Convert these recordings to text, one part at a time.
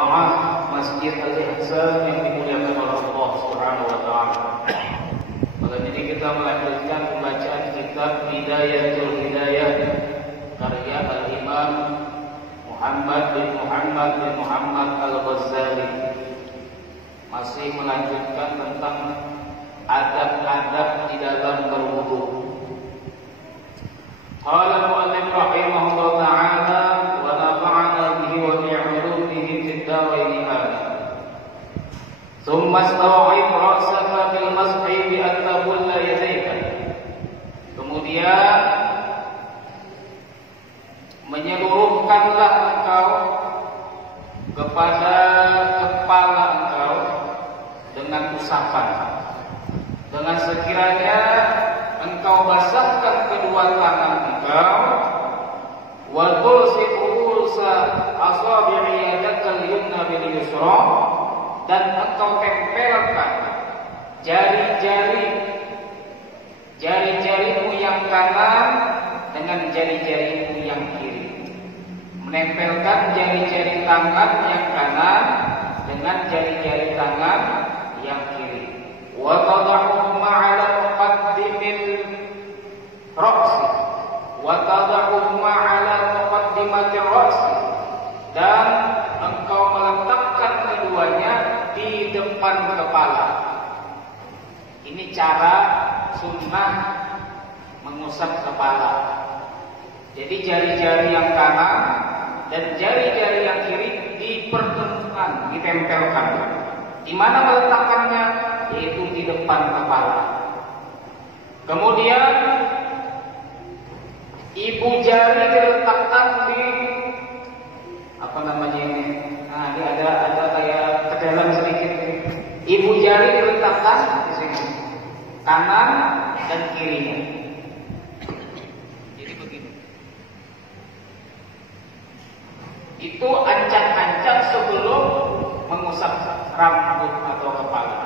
jamaah Masjid Al-Ihsan yang dimuliakan oleh Allah Subhanahu wa taala. Malam ini kita melanjutkan pembacaan kitab Bidayatul Hidayah karya Al-Imam Muhammad bin Muhammad Al-Ghazali. Masih melanjutkan tentang adab-adab di dalam berwudu. Qala al-mu'allif rahimahullah ta'ala wa nafa'ana bihi wa bi'ulumihi fid darain amin. Tsumma istaw'ib ra'saka bil mas'i bi an tabulla yadayka. Kemudian menyeluruhkanlah engkau kepada kepala engkau dengan usapan, dengan sekiranya engkau basahkan kedua tangan engkau, wal tulsiq ru'usa asabi'i yadakal yumna bil yusra, dan engkau tempelkan jari-jarimu yang kanan dengan jari-jarimu yang kiri. Menempelkan jari-jari tangan yang kanan dengan jari-jari tangan yang kiri. Wa tad'uhuma 'ala muqaddimil ra'si wa tad'uhuma 'ala muqaddimatir ra'si, dan engkau meletakkan keduanya di depan kepala. Ini cara sunnah mengusap kepala. Jadi jari-jari yang kanan dan jari-jari yang kiri dipertemukan, ditempelkan. Di mana meletakkannya? Yaitu di depan kepala. Kemudian ibu jari diletakkan di apa namanya ini? Nah, ini ada kayak ke dalam sedikit. Ibu jari diletakkan di sini, kanan dan kirinya. Jadi begini. Itu ancang-ancang sebelum mengusap rambut atau kepala.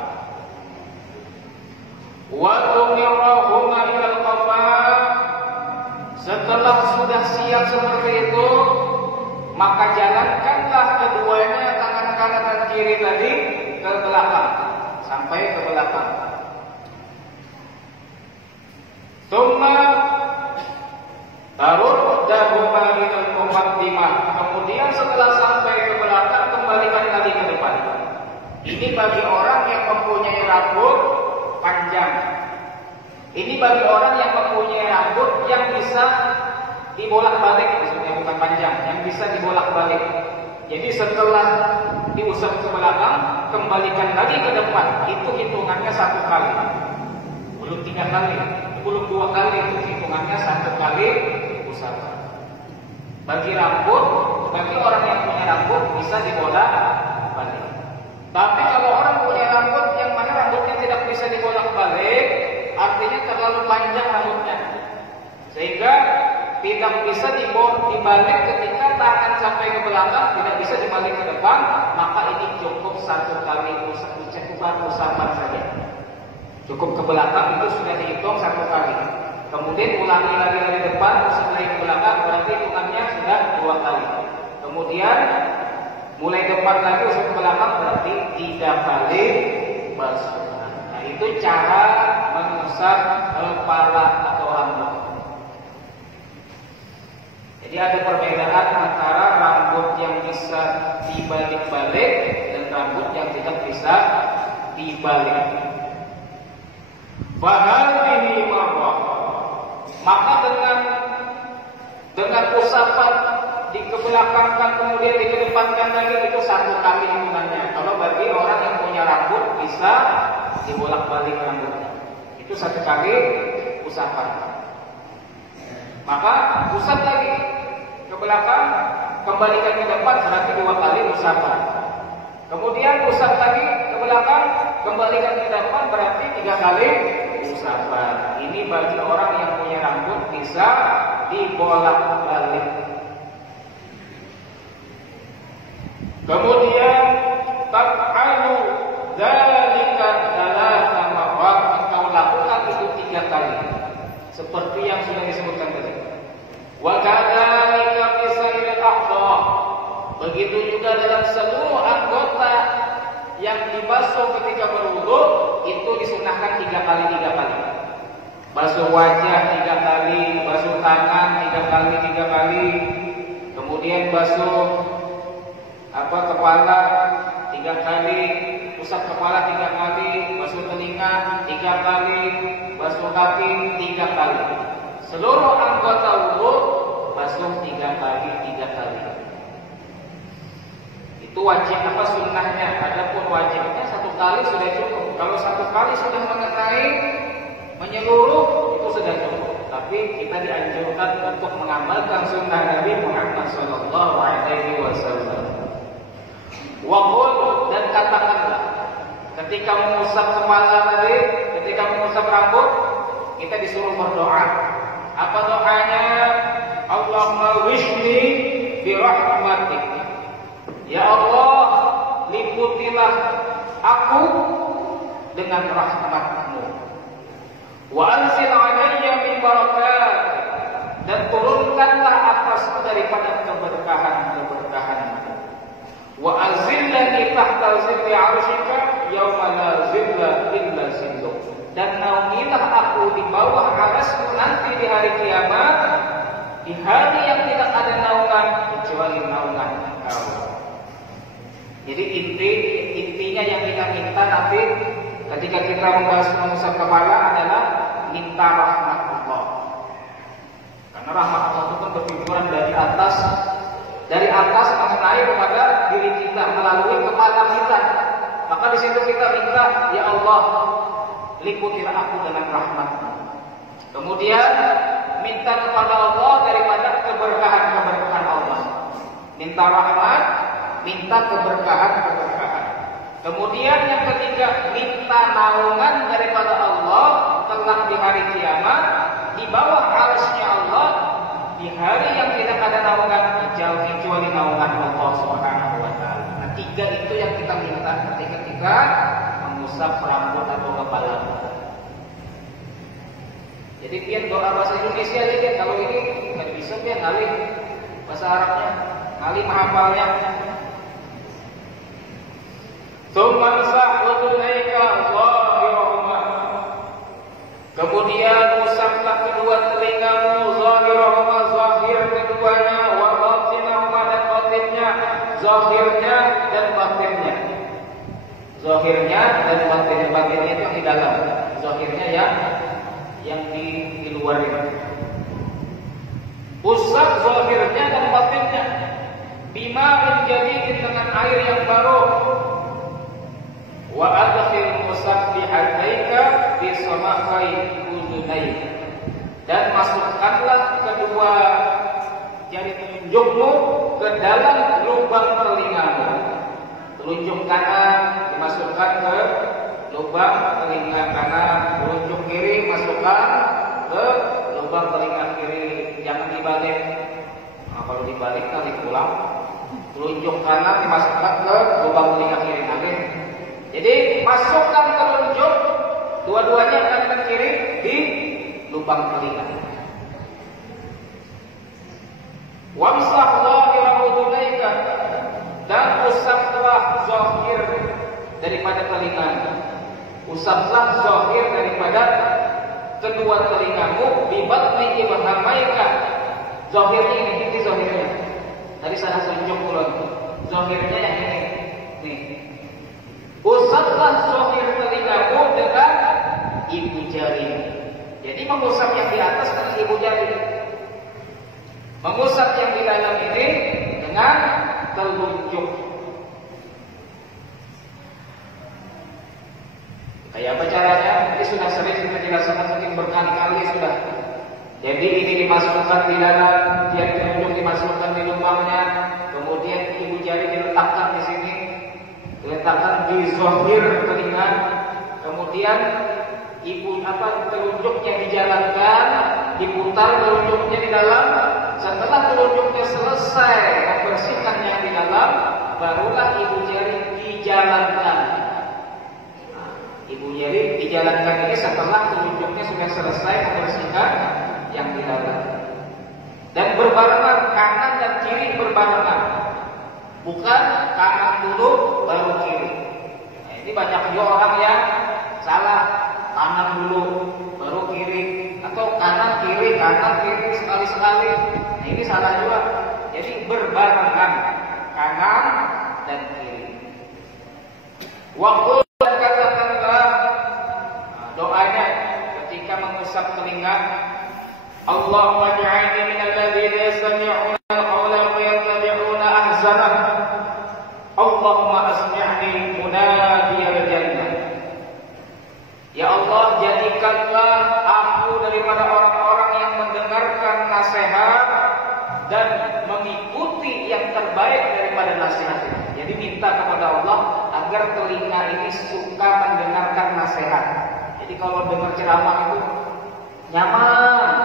Wa tumirahuma ilal qafa. Setelah sudah siap seperti itu, maka jalankanlah keduanya, tangan kanan dan kiri tadi, ke belakang, sampai ke belakang. Tsumma taruddahuma ilal muqaddimah. Kemudian setelah sampai ke belakang, kembalikan lagi ke depan. Ini bagi orang yang mempunyai rambut panjang. Ini bagi orang yang mempunyai rambut yang bisa dibolak-balik, maksudnya bukan panjang, yang bisa dibolak-balik. Jadi setelah diusap ke belakang, kembalikan lagi ke depan. Itu hitungannya satu kali. Belum 3 kali, belum 2 kali, itu hitungannya satu kali usapan. Bagi rambut, bagi orang yang punya rambut bisa dibolak-balik. Tapi kalau orang punya rambut yang mana rambutnya tidak bisa dibolak-balik, artinya terlalu panjang rambutnya, sehingga tidak bisa dibalik ketika tangan sampai ke belakang, tidak bisa dibalik ke depan, maka ini cukup satu kali usapan saja. Cukup ke belakang itu sudah dihitung satu kali. Kemudian ulangi lagi dari depan, usap lagi ke belakang, berarti hitungannya sudah 2 kali. Kemudian mulai depan lagi usap ke belakang, berarti 3 kali basuh. Nah, itu cara mengusap kepala atau rambut. Jadi ada perbedaan antara rambut yang bisa dibalik-balik dan rambut yang tidak bisa dibalik. Bahadhihi marrah. Maka dengan usapan dikebelakangkan kemudian dikedepankan lagi, itu 1 kali hitungannya. Kalau bagi orang yang punya rambut bisa dibolak-balik rambutnya, itu 1 kali usapan. Maka usap lagi ke belakang, kembalikan ke depan, berarti 2 kali usapan. Kemudian usap lagi ke belakang, kembalikan ke depan, berarti 3 kali usapan. Ini bagi orang yang punya rambut bisa dibolak-balik. Kemudian taf'alu dzalika 3 marrat, engkau lakukan itu 3 kali, seperti yang sudah disebutkan tadi. Wa kadzalika fi sairil a'dha, begitu juga dalam seluruh dibasuh ketika berwudu itu disunahkan 3 kali. Basuh wajah 3 kali, basuh tangan 3 kali, kemudian basuh kepala 3 kali, usap kepala 3 kali, basuh telinga 3 kali, basuh kaki 3 kali. Seluruh anggota wudu basuh 3 kali. Itu wajib sunnahnya. Adapun wajibnya 1 kali sudah cukup. Kalau 1 kali sudah mengenai menyeluruh itu sudah cukup. Tapi kita dianjurkan untuk mengamalkan sunnah Nabi Muhammad SAW. Waqul, dan katakanlah ketika mengusap kepala tadi, ketika mengusap rambut, kita disuruh berdoa. Apa doanya? Allahumma wishni birahmatik. Ya Allah, liputilah aku dengan rahmat-Mu. Wa anzil alayya min barakat, dan turunkanlah atasku daripada keberkahan-keberkahan-Mu. Wa azillani tahta zilli 'arsyika yauma la zilla illa zilluk, dan naungilah aku di bawah arasmu nanti di hari kiamat, di hari yang tidak ada naungan kecuali naungan Engkau. Jadi intinya yang kita minta nanti ketika kita mengusap kepala adalah minta rahmat Allah. Karena rahmat Allah itu kan berfiguran dari atas mengenai kepada diri kita melalui kepala kita. Maka di situ kita minta, ya Allah, liputilah aku dengan rahmat-Mu. Kemudian minta kepada Allah daripada keberkahan-keberkahan Allah. Minta rahmat, minta keberkahan-keberkahan. Kemudian yang ketiga, minta naungan daripada Allah kelak di hari kiamat, di bawah arasy-Nya Allah, di hari yang tidak ada naungan kecuali naungan Allah Subhanahu wa taala. Nah, 3 itu yang kita minta ketika kita mengusap rambut atau kepala kita. Jadi pian doa bahasa Indonesia aja kan, kalau ini nggak bisa pian ngalih bahasa Arabnya, ngalih menghafalnya. Kemudian usaplah kedua telingamu, zahirahuma, zahir keduanya, wa batinahuma, dan batinnya, zahirnya dan batinnya. Zahirnya dan batinnya, batinnya itu yang di dalam, zahirnya yang di luar ini. Usap zahirnya dan batinnya, bima menjadi dengan air yang baru. Wa adkhil musabbihataika fi samakai udunaika, dan masukkanlah kedua jari telunjukmu ke dalam lubang telingamu. Telunjuk kanan dimasukkan ke lubang telinga kanan, telunjuk kiri masukkan ke lubang telinga kiri. Jangan dibalik. Nah, kalau dibalik tarik pulang. Telunjuk kanan dimasukkan ke lubang telinga kiri. Jadi masukkan telunjuk dua-duanya kanan dan kiri di lubang telinga. Wamsah zahira udunaika, dan usaplah zahir daripada telinga. Usaplah zahir daripada kedua telingamu di batni ibhamaika. Zahirnya ini zahirnya. Tadi saya tunjuk ulun. Zahirnya yang ini. Nih. Usaplah zahir telingamu dengan ibu jari. Jadi mengusap yang di atas dengan ibu jari. Mengusap yang di dalam ini dengan telunjuk. Kayak apa caranya? Ini sudah sering kita jelaskan mungkin berkali-kali sudah. Jadi ini dimasukkan di dalam, dia telunjuk dimasukkan di lubangnya, kemudian ibu jari diletakkan di sini. Diletakkan di zahir telinga, kemudian telunjuknya dijalankan, diputar telunjuknya di dalam. Setelah telunjuknya selesai membersihkan yang di dalam, barulah ibu jari dijalankan. Nah, ibu jari dijalankan ini setelah telunjuknya sudah selesai membersihkan yang di dalam. Dan berbarengan, kanan dan kiri berbarengan. Bukan kanan dulu baru kiri. Nah, ini juga orang yang salah, kanan dulu baru kiri, atau kanan kiri sekali-sekali. Nah, ini salah juga. Jadi berbarengan kanan dan kiri. Waktu katakanlah doanya ketika mengusap telinga, Allahumma ja'alni minal ladzina yastami'una al-qawla wa yattabi'una ahsanah. Allahumma asmi'ni munadiyal jannah. Ya Allah, jadikanlah aku daripada orang-orang yang mendengarkan nasihat dan mengikuti yang terbaik daripada nasihat itu. Jadi minta kepada Allah agar telinga ini suka mendengarkan nasihat. Jadi kalau dengar ceramah itu nyaman.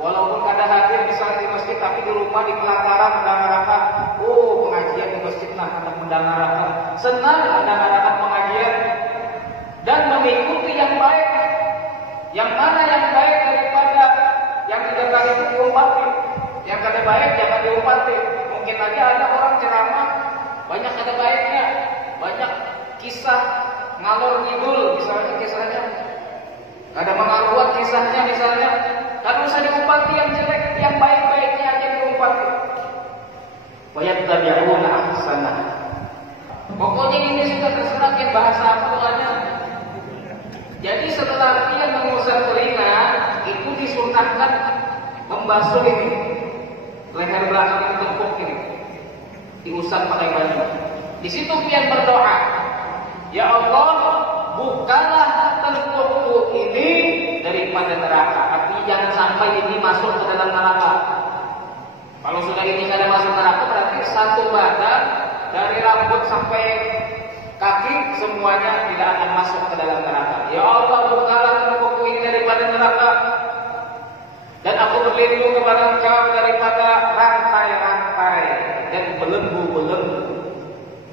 Walaupun kada hadir misalnya di masjid, tapi di rumah di pelataran mendengarkan, oh pengajian di masjid nah hendak mendengarkan, senang mendengarkan pengajian dan mengikuti yang baik. Yang mana yang baik daripada yang tidak kali diumpati, yang kada baik jangan diumpati. Mungkin aja ada orang ceramah banyak ada baiknya, banyak kisah ngalor ngidul misalnya kisahnya, ada mengaluat kisahnya misalnya. Kalau usah diumpati yang jelek, yang baik-baiknya aja diumpati. Wa yattabi'una ahsanah. Pokoknya ini sudah terserah yang bahasa apa doanya. Jadi setelah dia mengusap telinga, itu disunahkan membasuh ini leher belakang tengkuk ini, diusap pakai baju. Di situ pian berdoa, ya Allah, bukalah tengkukku ini daripada neraka. Artinya jangan sampai ini masuk ke dalam neraka. Kalau sudah ini kada masuk neraka, berarti satu badan dari rambut sampai kaki semuanya tidak akan masuk ke dalam neraka. Ya Allah, bukalah tengkukku ini daripada neraka, dan aku berlindung kepada Engkau daripada rantai-rantai dan belenggu-belenggu.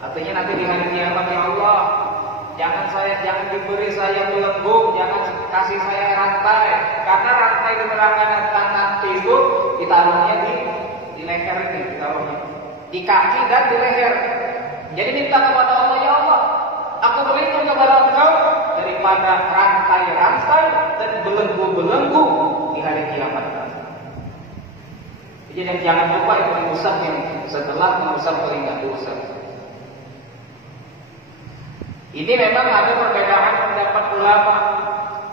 Artinya nanti di hari kiamat, ya Allah, jangan diberi saya belenggu, jangan kasih saya rantai, karena rantai di neraka nanti itu ditaruhnya di leher ini, ditaruhnya di kaki dan di leher. Jadi minta kepada Allah, ya Allah, aku berlindung kepada Engkau daripada rantai-rantai dan belenggu-belenggu di hari kiamat. Jadi jangan lupa itu diusap yang setelah mengusap telinga diusap. Ini memang ada perbedaan pendapat ulama.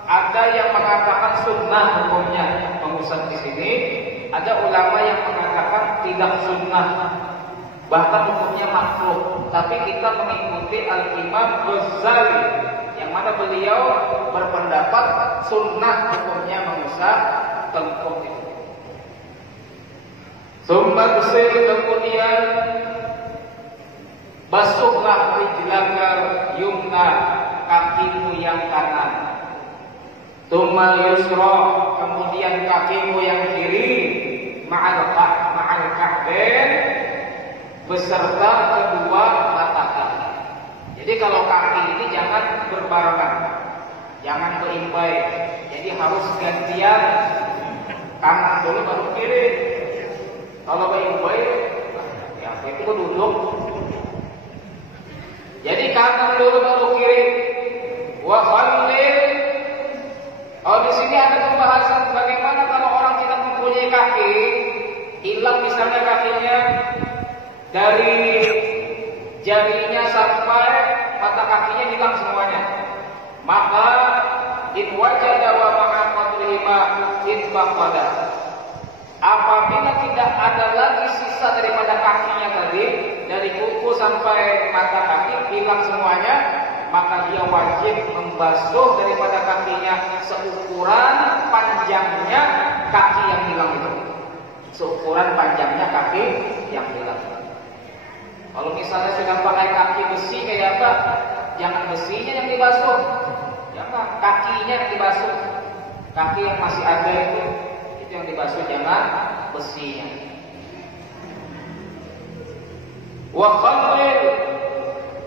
Ada yang mengatakan sunnah hukumnya mengusap di sini, ada ulama yang mengatakan tidak sunnah, bahkan hukumnya makruh. Tapi kita mengikuti Al-Imam Ghazali, yang mana beliau berpendapat sunnah hukumnya mengusap tengkuk itu. Summa tusir, kemudian basuhlah rijlaka yumna, kakimu yang kanan. Tsumma yusra, kemudian kakimu yang kiri, ma'al ka'bain, beserta kedua mata kaki. Jadi kalau kaki ini jangan berbarengan, jangan berimbai. Jadi harus gantian, kanan dulu baru kiri. Kalau berimbai, ya itu duduk. Jadi kanan dulu baru kiri. Wa khallil. Oh, di sini ada pembahasan bagaimana kalau orang tidak mempunyai kaki, hilang misalnya kakinya dari jarinya sampai mata kakinya hilang semuanya. Maka in wajada wa ma'a qadrihima itbaqada. Apabila tidak ada lagi sisa daripada kakinya tadi, dari kuku sampai mata kaki hilang semuanya, maka dia wajib membasuh daripada kakinya seukuran panjangnya kaki yang hilang itu. Seukuran panjangnya kaki yang hilang. Kalau misalnya sudah pakai kaki besi kayak apa, jangan besinya yang dibasuh, jangan kakinya yang dibasuh. Kaki yang masih ada itu yang dibasuh, jangan besinya. Wa qallil,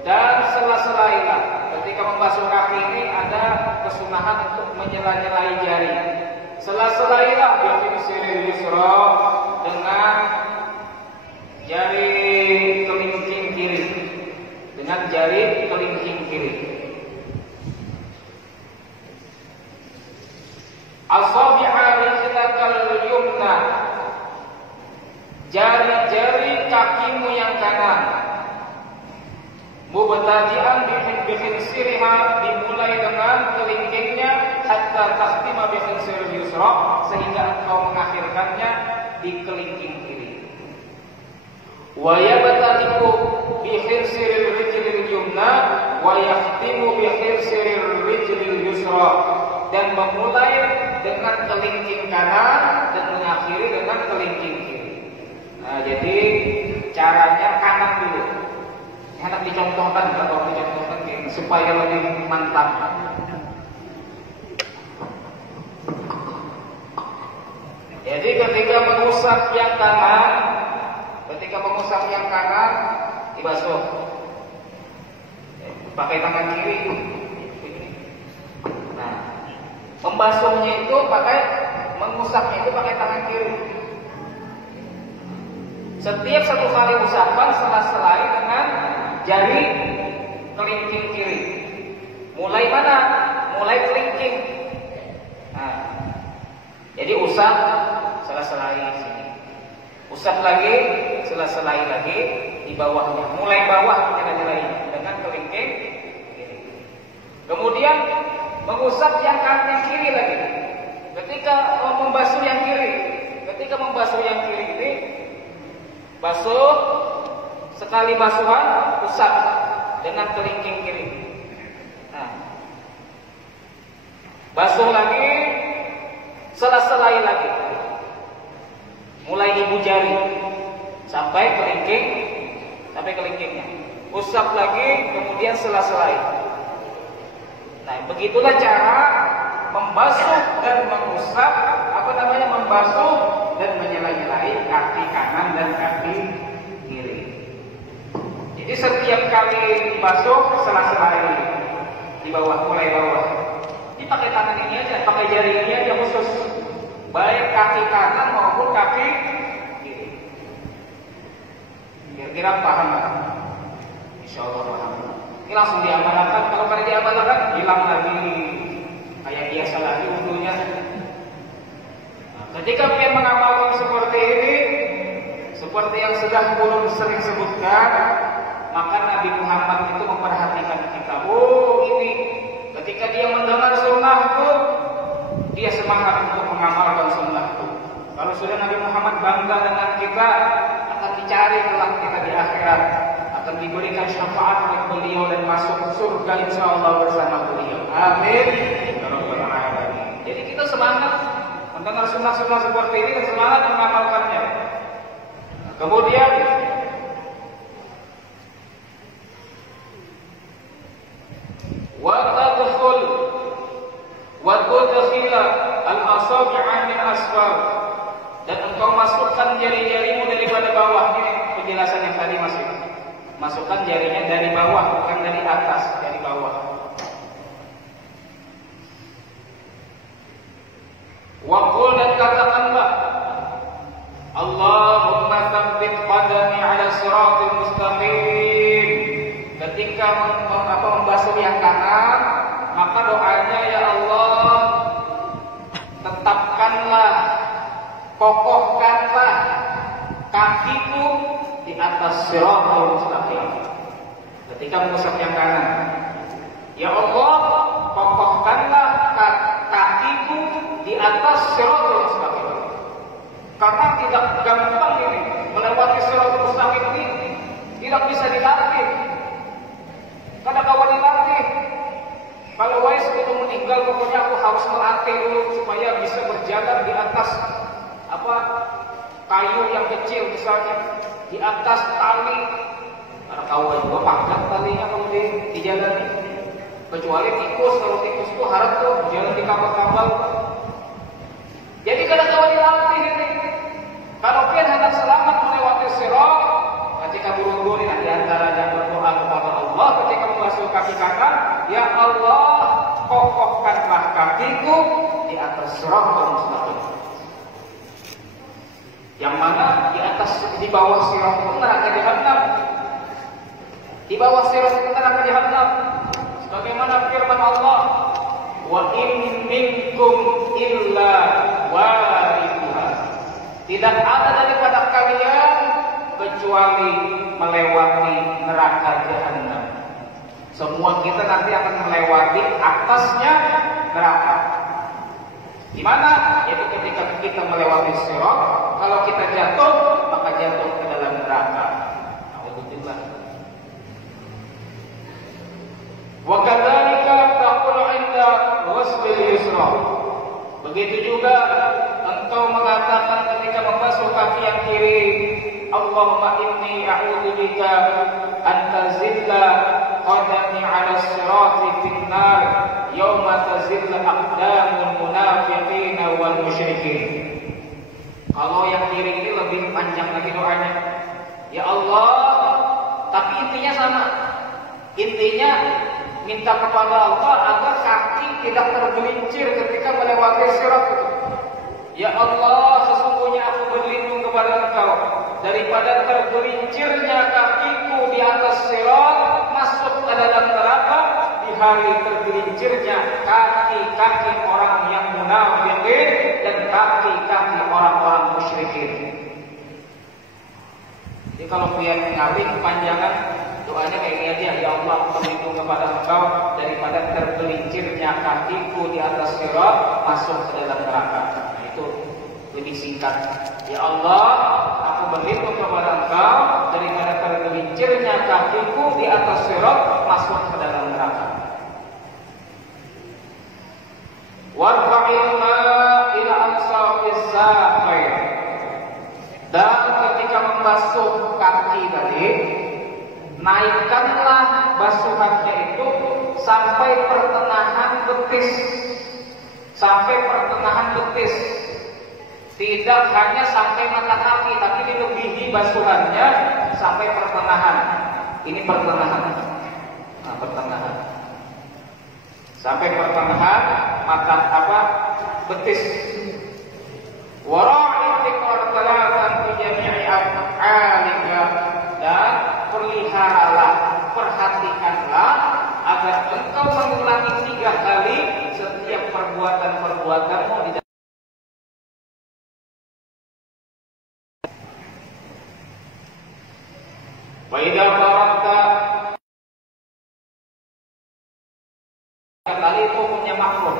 dan sela-selailah. Ketika membasuh kaki ini ada kesunahan untuk menyela-nyelai jari. Sela-selailah bi'siril yusra, dengan jari kelingking kiri, dengan jari kelingking kiri. Mubtadi'an bikhinsiriha, dimulai dengan kelingkingnya, hatta takhtima bikhinsiril yusra, sehingga engkau mengakhirkannya di kelingking kiri. Wa yabtadi'u bikhinsiril rijlil yumna wa yakhtimu bikhinsiril rijlil yusra, dan memulai dengan kelingking kanan dan mengakhiri dengan kelingking kiri. Nah, jadi caranya kanan dulu. Enak dicontohkan kalau dicontohkan supaya lebih mantap. Jadi ketika mengusap yang kanan, dibasuh. Pakai tangan kiri. Nah, membasuhnya itu mengusapnya itu pakai tangan kiri. Setiap satu kali usapan selai dengan jari kelingking kiri. Mulai mana? Mulai kelingking. Nah, jadi usap selai sini. Usap lagi, selai lagi di bawahnya. Mulai bawah nyela-nyelain dengan kelingking kiri. Kemudian mengusap yang kiri lagi. Ketika membasuh yang kiri ini, basuh sekali basuhan, usap dengan kelingking kiri. Nah, basuh lagi, selai lagi, mulai ibu jari sampai kelingkingnya. Usap lagi, kemudian selai. Nah, begitulah cara membasuh dan mengusap, membasuh dan menyela-nyelai kaki kanan dan kaki kiri. Jadi setiap kali basuh selai di bawah, mulai bawah. Ini pakai tangan ini aja, pakai jari ini aja khusus, baik kaki kanan maupun kaki kiri. Kira-kira paham nggak? Insya Allah paham. Ini langsung diamalkan. Kalau kada diamalkan, hilang lagi kayak biasa lagi wudhunya. Ketika kita mengamalkan seperti ini, seperti yang sudah ulun sering sebutkan, maka Nabi Muhammad itu memperhatikan kita. Oh, ini ketika dia mendengar sunnahku, dia semangat untuk mengamalkan sunnahku. Kalau sudah Nabi Muhammad bangga dengan kita, akan dicari kelak kita di akhirat, akan diberikan syafaat oleh beliau dan masuk surga insyaallah bersama beliau. Amin. Jadi kita semangat mendengar sunnah-sunnah seperti ini dan semangat mengamalkannya. Kemudian wa tudkhila al-asabi'a min asfar, dan engkau masukkan jari-jarimu daripada bawah. Ini penjelasan yang tadi masukkan jarinya dari bawah, bukan dari atas, dari bawah. Waqul, dan katakanlah, Allahumma tsabbit qadami 'ala siratil mustaqim. Ketika membasuh yang kanan, maka doanya, ya Allah, tetapkanlah, kokohkanlah kakiku di atas siratul mustaqim. Ketika mengusap yang kanan, ya Allah, kokohkanlah kakiku di atas siratul mustaqim. Karena tidak gampang ini melewati siratul mustaqim ini, tidak bisa dilatih. Karena kawan dilatih. Kalau wais itu meninggal, pokoknya aku harus melatih dulu supaya bisa berjalan di atas kayu yang kecil misalnya, di atas tali. Karena kawan juga pangkat talinya kalau dijalani. Kecuali tikus, kalau tikus itu harap tuh jalan di kapal-kapal. Jadi kada kawan dilatih ini. Kalau pian hendak selamat melewati sirat, ketika buru-buru ini di antaranya berdoa kepada Allah ketika membasuh kaki kanan, ya Allah, kokohkanlah kakiku di atas siratal mustaqim. Yang mana di bawah sirat itu neraka jahanam. Di bawah sirat itu neraka jahanam. Sebagaimana firman Allah, wa in minkum illa wariduha. Tidak ada daripada kalian kecuali melewati neraka jahanam. Semua kita nanti akan melewati atasnya neraka. Gimana? Yaitu ketika kita melewati sirat, kalau kita jatuh, maka jatuh ke dalam neraka. Alhamdulillah. Wa kadzalika taqulu 'inda ghusl yusra. Begitu juga engkau mengatakan ketika membasuh kaki yang kiri, Allahumma inni a'udzubika an tazilla qadami 'ala as-sirati fin nar yauma tazilla aqdamul munafiqin wal musyrikin. Kalau yang kiri ini lebih panjang lagi doanya. Ya Allah, tapi intinya sama. Intinya minta kepada Allah agar kaki tidak tergelincir ketika melewati sirat itu. Ya Allah, sesungguhnya aku berlindung kepada Engkau daripada tergelincirnya kakiku di atas sirat masuk ke dalam neraka di hari tergelincirnya kaki-kaki orang yang munafikin dan kaki-kaki orang-orang musyrikin. Jadi kalau punya ngawi kepanjangan doanya kayak gini aja, ya Allah, aku berlindung kepada Engkau daripada tergelincirnya kakiku di atas sirat masuk ke dalam neraka. Nah, itu lebih singkat. Ya Allah, aku berlindung kepada Engkau daripada tergelincirnya kakiku di atas sirat masuk ke dalam neraka. Warfa'il ma'a ila ansafis saqain. Dan ketika membasuh kaki tadi, naikkanlah basuhannya itu sampai pertengahan betis. Sampai pertengahan betis. Tidak hanya sampai mata kaki, tapi dilebihi basuhannya sampai pertengahan. Ini pertengahan. Nah, pertengahan. Sampai pertengahan mata betis. Wara'i tikrar talatan fi jami'i af'alika, dan peliharalah, perhatikanlah agar engkau mengulangi 3 kali setiap perbuatan-perbuatanmu di dalam. Wa idza marata, kali itu hukumnya makruh.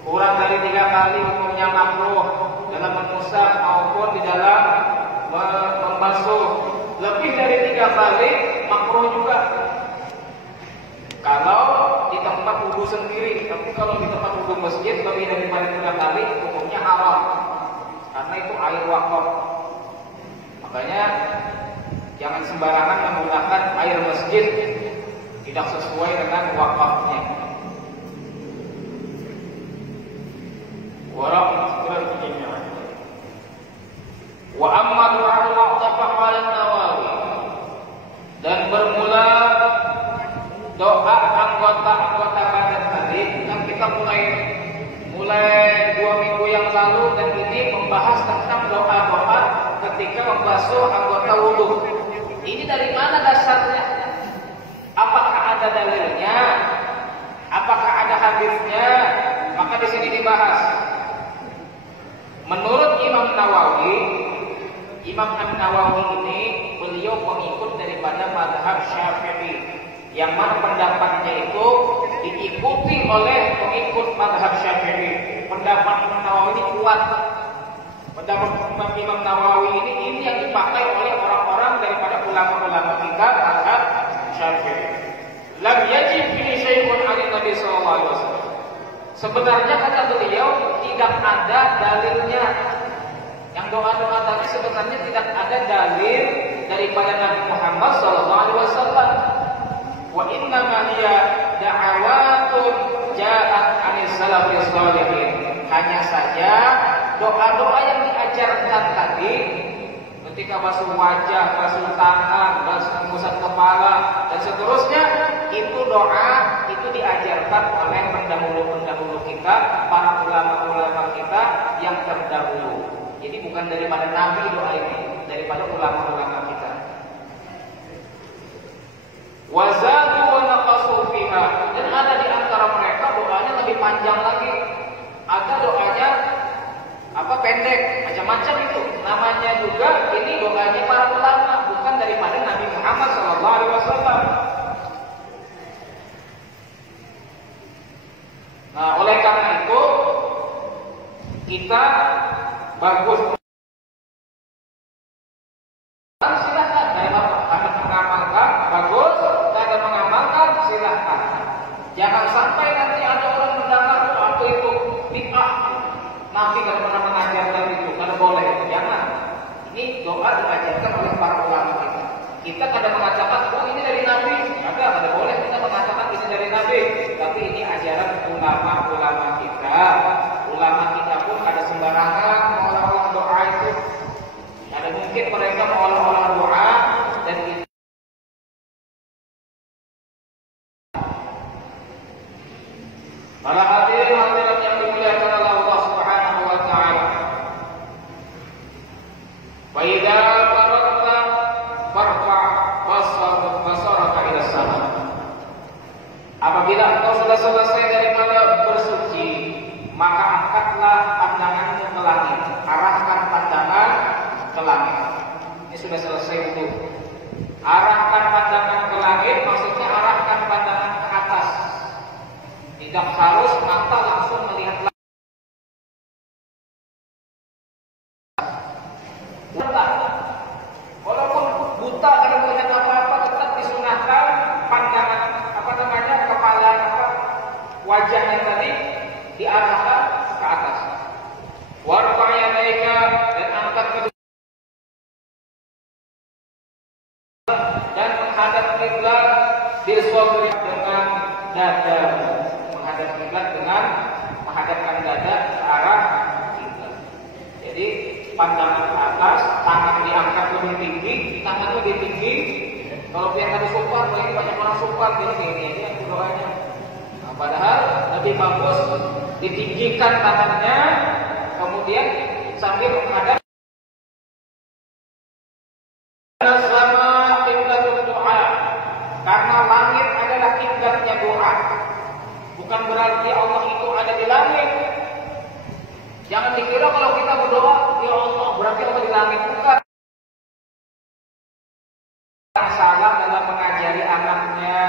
Kurang dari 3 kali hukumnya makruh dalam mengusap maupun di dalam membasuh. Lebih dari 3 kali makruh juga kalau di tempat wudu sendiri. Tapi kalau di tempat wudu masjid lebih daripada 3 kali hukumnya haram, karena itu air wakaf. Makanya jangan sembarangan menggunakan air masjid, tidak sesuai dengan wakafnya. Wa amma du'a'ul waqfa qala an-Nawawi, dan bermula doa anggota-anggota badan tadi yang kita mulai 2 minggu yang lalu, dan ini membahas tentang doa-doa ketika membasuh anggota wudu. Ini dari mana dasarnya? Apakah ada dalilnya? Apakah ada hadisnya? Maka di sini dibahas. Menurut Imam Nawawi, Imam An-Nawawi ini beliau pengikut daripada mazhab Syafi'i, yang mana pendapatnya itu diikuti oleh pengikut mazhab Syafi'i. Pendapat Imam Nawawi ini kuat. Pendapat Imam Nawawi ini yang dipakai oleh orang-orang daripada ulama-ulama kita mazhab Syafi'i. Lam yajib fi syai'un 'ala Nabi sallallahu alaihi wasallam. Sebenarnya kata beliau tidak ada dalilnya. Yang doa-doa tadi sebenarnya tidak ada dalil daripada Nabi Muhammad sallallahu alaihi wasallam. Wa inna ma hiya da'awatun ja'at 'anil salafis shalihin. Hanya saja doa-doa yang diajarkan tadi ketika basuh wajah, basuh tangan, basuh mengusap kepala dan seterusnya, itu doa itu diajarkan oleh pendahulu-pendahulu kita, para ulama-ulama kita yang terdahulu. Jadi bukan daripada Nabi doa ini, daripada ulama-ulama kita. Wazadu wa naqasu fiha, dan ada di antara mereka doanya lebih panjang lagi. Ada doanya pendek, macam-macam itu. Namanya juga ini doanya para ulama, bukan daripada Nabi Muhammad sallallahu alaihi wasallam. kita bagus, silahkan. Ada mengamalkan, bagus. Ada mengamalkan, silahkan. Jangan sampai nanti ada orang mendengar apa itu bid'ah. Nabi kalau pernah mengajarkan itu, kalau boleh, jangan. Ini doa diajarkan oleh para ulama kita. Kita kadang mengatakan, oh ini dari Nabi. Ada boleh kita mengatakan ini dari Nabi. Tapi ini ajaran ulama-ulama kita. Ulama kita pun ada sembarangan mengolah-olah doa itu. Ada mungkin mereka mengolah-olah doa dan itu. Para hadirin yang dimuliakan oleh Allah Subhanahu wa taala. Wa idza faraghta farfa' basaraka ila sama. Apabila engkau sudah selesai daripada bersuci, maka angkatlah pandanganmu ke langit. Arahkan pandangan ke langit. Ini sudah selesai wudu. Arahkan pandangan ke langit, maksudnya arahkan pandangan ke atas. Tidak harus mata langsung melihat langit. Walaupun buta karena melihat apa-apa, tetap disunahkan pandangan kepala wajahnya tadi diarahkan ke atas. Warfa yadaika, dan angkat kedua dan menghadap kiblat bisawri dengan dada. Menghadap kiblat dengan menghadapkan dada ke arah kiblat. Jadi pandangan ke atas, tangan diangkat lebih tinggi, tangan lebih tinggi. Kalau biar ada sopan, ini banyak orang sopan gini aja doanya. Nah, padahal lebih bagus ditinggikan tangannya, kemudian sambil menghadap sama kiblatul doa. Karena langit adalah kiblatnya doa. Bukan berarti Allah itu ada di langit. Jangan dikira kalau kita berdoa, ya Allah berarti Allah di langit. Bukan. Salah dalam mengajari anaknya.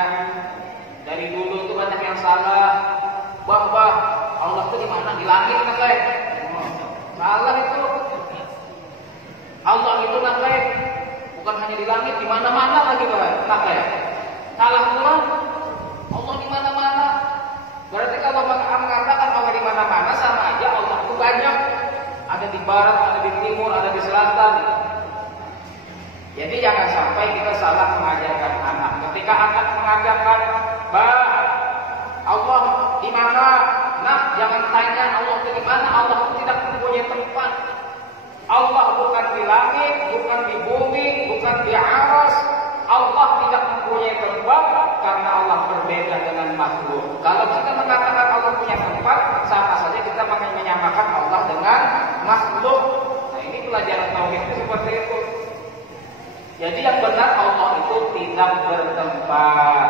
Dari dulu itu banyak yang salah. Bah, Allah itu di mana? Di langit kan, guys? Salah itu. Allah itu kan, guys, bukan hanya di langit, di mana-mana lagi, guys. Salah pula. Allah di mana-mana. Berarti kalau mengatakan Allah di mana-mana, sama aja Allah itu banyak. Ada di barat, ada di timur, ada di selatan. Jadi jangan sampai kita salah mengajarkan anak. Ketika anak mengajarkan, Allah di mana? Nah, jangan tanya Allah di mana. Allah tidak mempunyai tempat. Allah bukan di langit, bukan di bumi, bukan di aras. Allah tidak mempunyai tempat karena Allah berbeda dengan makhluk. Kalau kita mengatakan Allah punya tempat, sama saja kita menyamakan Allah dengan makhluk. Nah, ini pelajaran tauhid itu seperti itu. Jadi yang benar Allah itu tidak bertempat.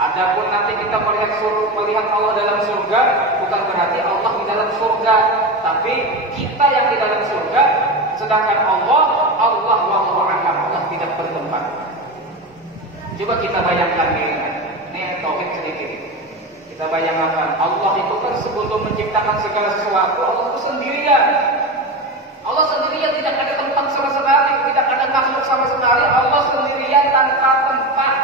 Adapun nanti kita melihat Allah dalam surga, bukan berarti Allah di dalam surga, tapi kita yang di dalam surga. Sedangkan Allah wallahu a'lam, Allah tidak bertempat. Coba kita bayangkan ini tauhid sedikit. Kita bayangkan Allah itu kan sebelum menciptakan segala sesuatu, Allah itu sendirian. Allah sendirian, tidak ada tempat sama sekali, tidak ada makhluk sama sekali. Allah sendirian tanpa tempat,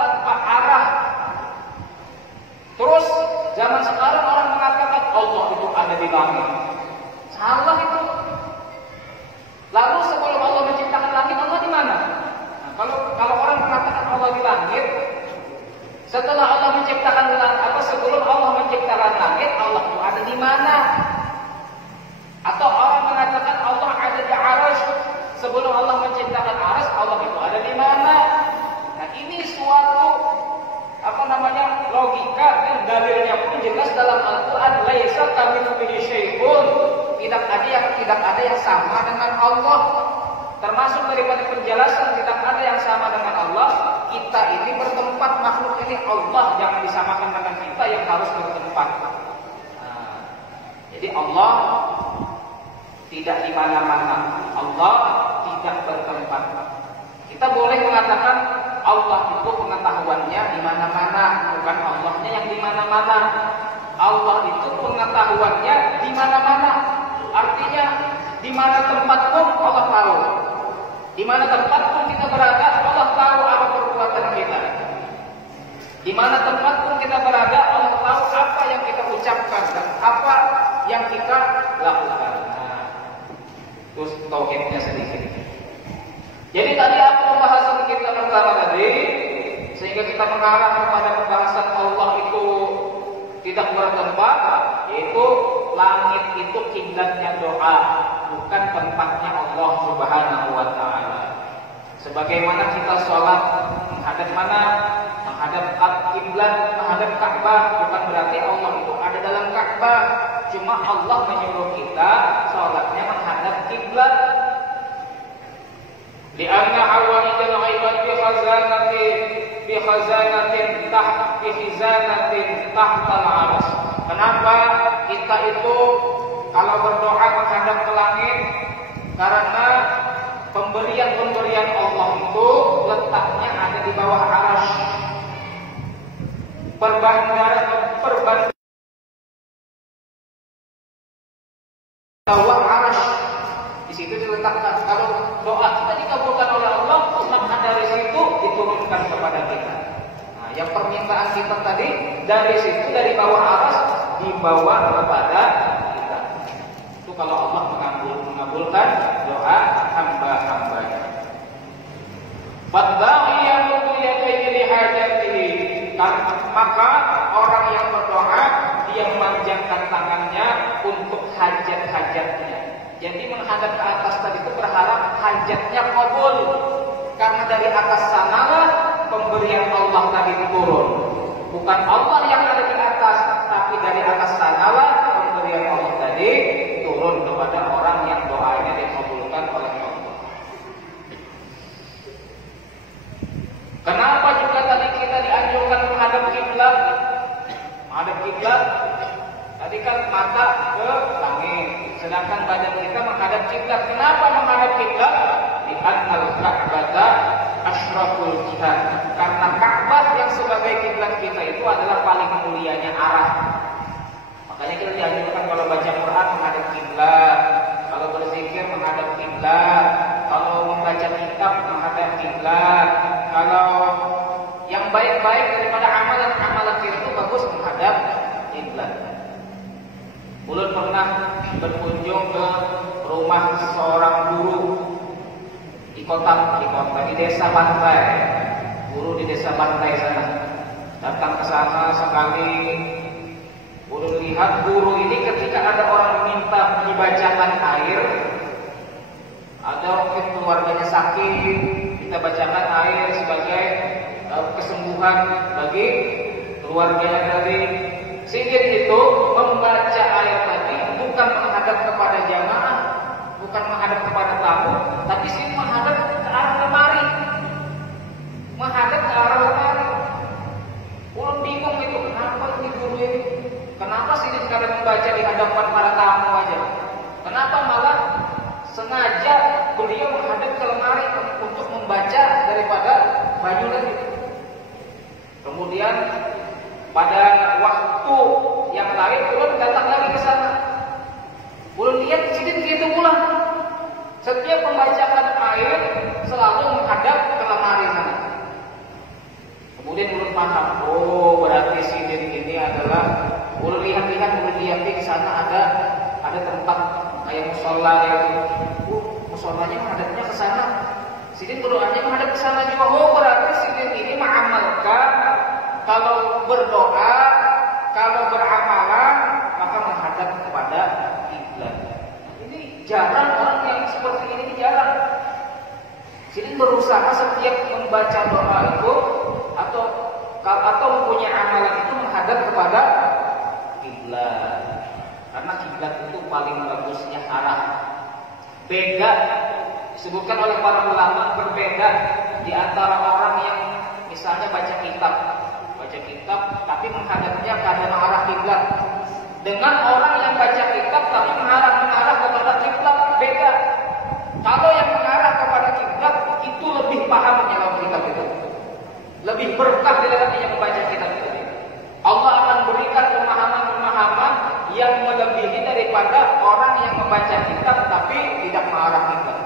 tanpa arah. Terus zaman sekarang orang mengatakan Allah itu ada di langit. Salah itu. Lalu sebelum Allah menciptakan langit, Allah di mana? Nah, kalau orang mengatakan Allah di langit, setelah Allah menciptakan langit, sebelum Allah menciptakan langit, Allah itu ada di mana? Atau orang mengatakan Allah ada di arsy, sebelum Allah menciptakan arsy, Allah itu ada di mana? Nah, ini suatu logika dan dalilnya pun jelas dalam Al-Quran. Laisa kamitslihi syai'un, tidak ada yang sama dengan Allah. Termasuk daripada penjelasan tidak ada yang sama dengan Allah. Kita ini bertempat, makhluk ini Allah jangan disamakan dengan kita yang harus bertempat. Nah, jadi Allah tidak di mana-mana, Allah tidak bertempat. Kita boleh mengatakan Allah itu pengetahuannya di mana-mana, bukan Allahnya yang di mana-mana. Allah itu pengetahuannya di mana-mana. Artinya di mana tempat pun Allah tahu. Di mana tempat pun kita berada, Allah tahu apa perbuatan kita. Di mana tempat pun kita berada, Allah tahu apa yang kita ucapkan dan apa yang kita lakukan. Nah, terus tauhidnya sedikit. Jadi tadi apa pembahasan kita pertama tadi, sehingga kita mengarah kepada pembahasan Allah itu tidak bertempat, yaitu langit itu kiblatnya doa, bukan tempatnya Allah Subhanahu wa taala. Sebagaimana kita sholat menghadap mana? Menghadap kiblat, menghadap Ka'bah, bukan berarti Allah itu ada dalam Ka'bah. Cuma Allah menyuruh kita sholatnya menghadap kiblat. Lianna hawaijal ibad bi khazanatin tahtal arsy. Kenapa kita itu kalau berdoa menghadap ke langit? Karena pemberian-pemberian Allah itu letaknya ada di bawah arsy. Perbandingan bawah arsy. Di situ diletakkan. Kalau doa kita dikabulkan oleh Allah, maka dari situ diturunkan kepada kita. Nah, yang permintaan kita tadi dari situ, dari bawah arsy dibawa kepada kita. Itu kalau Allah mengabulkan doa hamba-hambanya. Fadda'i yamuddu yadayhi li hajatihi. Maka orang yang berdoa dia memanjangkan tangannya untuk hajat-hajatnya. Jadi menghadap ke atas tadi itu berharap hajatnya kabul. Karena dari atas sanalah pemberian Allah tadi turun. Bukan Allah yang ada di atas, tapi dari atas sanalah pemberian Allah tadi turun kepada orang yang doanya dikabulkan oleh Allah. Kenapa juga tadi kita dianjurkan menghadap kiblat? Menghadap kiblat tadi kan mata ke langit, sedangkan badan kita menghadap kiblat. Kenapa menghadap kiblat? Li'annal Ka'bata asyraful jihad. Karena Ka'bah yang sebagai kiblat kita itu adalah paling mulianya arah. Makanya kita dianjurkan kalau baca Quran menghadap kiblat, kalau berzikir menghadap kiblat, kalau membaca kitab menghadap kiblat, kalau yang baik-baik daripada amalan-amalan kita itu bagus menghadap kiblat. Ulun pernah berkunjung ke rumah seorang guru di desa Pantai. Guru di desa Pantai sana. Datang ke sana sekali, ulun lihat guru ini ketika ada orang minta dibacakan air, ada mungkin keluarganya sakit, kita bacakan air sebagai kesembuhan bagi keluarganya tadi. Sehingga itu membaca ayat tadi bukan menghadap kepada jamaah, bukan menghadap kepada tamu, tapi sih menghadap ke arah lemari. Menghadap ke arah lemari. Ulun bingung itu, kenapa ini guru ini? Kenapa sih dia kadang membaca di hadapan para tamu aja? Kenapa malah sengaja beliau menghadap ke lemari untuk membaca daripada baju lagi? Kemudian pada waktu yang lain ulun datang lagi ke sana. Ulun lihat sidin begitu pula. Setiap pembacaan air selalu menghadap ke lemari sana. Kemudian ulun paham, oh berarti sidin ini adalah ulun lihat-lihat di sana ada tempat kayak musola yang musolanya menghadapnya ke sana. Sidin berdoanya menghadap ke sana juga. Oh berarti sidin ini mengamalkan kalau berdoa, kalau beramalan, maka menghadap kepada kiblat. Ini jarang orang yang seperti ini, jarang. Sini berusaha setiap membaca doa itu atau mempunyai amalan itu menghadap kepada kiblat. Karena kiblat itu paling bagusnya arah. Beda disebutkan oleh para ulama, berbeda di antara orang yang misalnya baca kitab tapi menghadapnya ke arah kiblat, dengan orang yang baca kitab tapi mengarah kepada kiblat. Beda. Kalau yang mengarah kepada kiblat itu lebih paham dalam kitab itu, lebih berkah di dalam yang membaca kitab itu. Allah akan berikan pemahaman yang melebihi daripada orang yang membaca kitab tapi tidak mengarah kitab.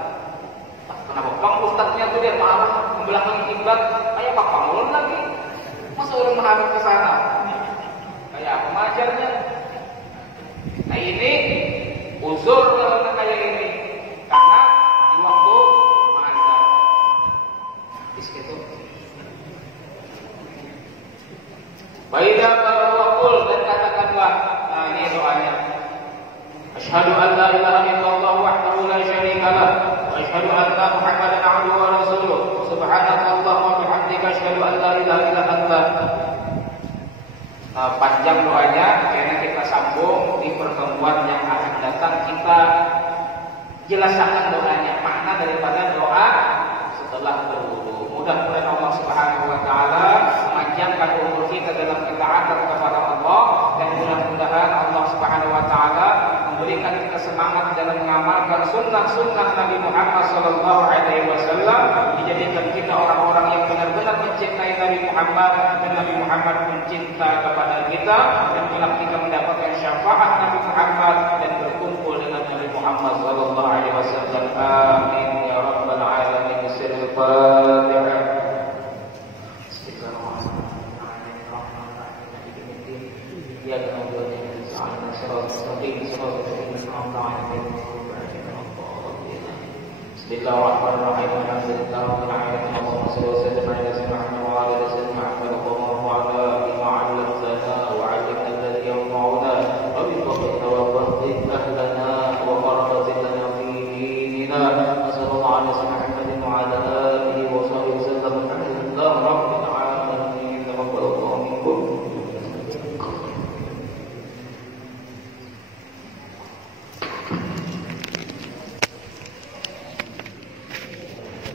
Kenapa Bang Ustadznya tuh dia marah membelakangi kitab, kayak Pak Pangulun lagi. Masa orang menghadap ke sana? Kayak pengajarnya. Nah ini uzur kalau kayak ini karena di waktu azan. Itu. Baiklah para wakul dan katakanlah, nah ini doanya. Asyhadu an la ilaha illallah wahdahu la syarika lah wa asyhadu anna Muhammadan abduhu wa rasuluh. Subhanakallahumma wa bihamdika asyhadu an la ilaha illa anta. Panjang doanya, karena kita sambung di pertemuan yang akan datang kita jelaskan doanya, makna daripada doa setelah berwudu. Mudah-mudahan Allah Subhanahu wa taala memanjangkan umur kita dalam ketaatan kepada Allah, dan mudah-mudahan Allah Subhanahu wa taala memberikan kita semangat dalam mengamalkan sunnah-sunnah Nabi Muhammad sallallahu alaihi wasallam, dijadikan kita orang-orang yang benar-benar mencintai Nabi Muhammad dan Nabi Muhammad mencinta kepada kita, dan kelak kita mendapatkan syafaat Nabi Muhammad dan berkumpul dengan Nabi Muhammad sallallahu alaihi wasallam. Amin ya rabbal alamin. Sirrul Fatihah. Bismillahirrahmanirrahim. Alhamdulillah rabbil alamin. Allahumma shalli wa sallim ala sayyidina Muhammad wa ala ali sayyidina Muhammad.